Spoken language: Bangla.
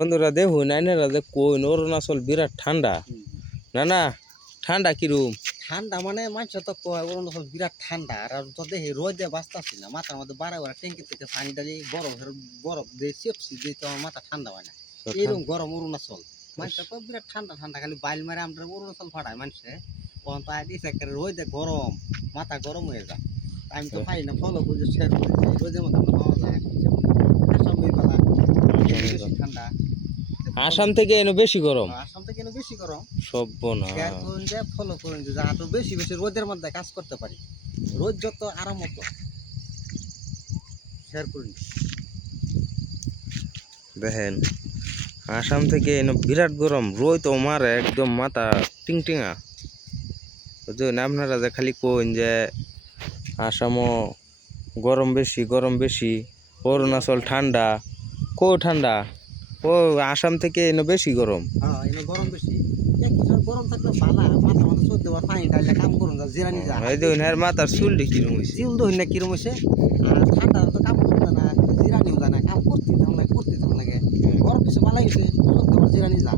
বন্ধুরা দেখুন আইনারা যে কোন অরুণাচল বিরাট ঠান্ডা না না ঠান্ডা কিরম ঠান্ডা মানে মানুষ তো কয় অরুণাচল বিরাট ঠান্ডা আর তো দেখি রোদে বাঁচতাছি না মাথার মধ্যে বারে ট্যাঙ্কি থেকে পানি ডালি বরফ দিয়ে চেপছি দিয়ে তো আমার মাথা ঠান্ডা হয় না এরকম গরম অরুণাচল মানুষ তো বিরাট ঠান্ডা ঠান্ডা খালি বাইল মারে আমরা অরুণাচল ফাটায় মানুষে তখন তো দিছে একটা রোদে গরম মাথা গরম হয়ে যায় আমি তো পাই না ফলো করে শেয়ার করে রোদের মধ্যে পাওয়া যায় ঠান্ডা আসাম থেকে এনে বেশি গরম আসাম থেকে এনে বেশি গরম সব্বনা শেয়ার করুন যে ফলো করুন যে আরো বেশি বেশি রোদের মধ্যে কাজ করতে পারি রোদ যত আরাম মতো শেয়ার করুন দেখেন আসাম থেকে এনে বিরাট গরম রোদ তো মারে একদম মাথা টিংটিঙা বুঝলেন আপনারা যে খালি কোন যে আসামও গরম বেশি অরুণাচল ঠান্ডা কো ঠান্ডা ও আসাম থেকে এনে বেশি গরম হ্যাঁ এনে গরম বেশি গরম থাকলে ভালো মাথা মাথা চোদ্দ বার পানি ডাইলে কাম করুন যা জিরানি যা এই দেখুন এর মাথার চুলটি কিরম হয়েছে চুল দই না কিরম হয়েছে আর ঠান্ডা তো কাম করবে না জিরানি না কাম করতে লাগে গরম কিছু ভালো গেছে চোদ্দ বার জিরানি যা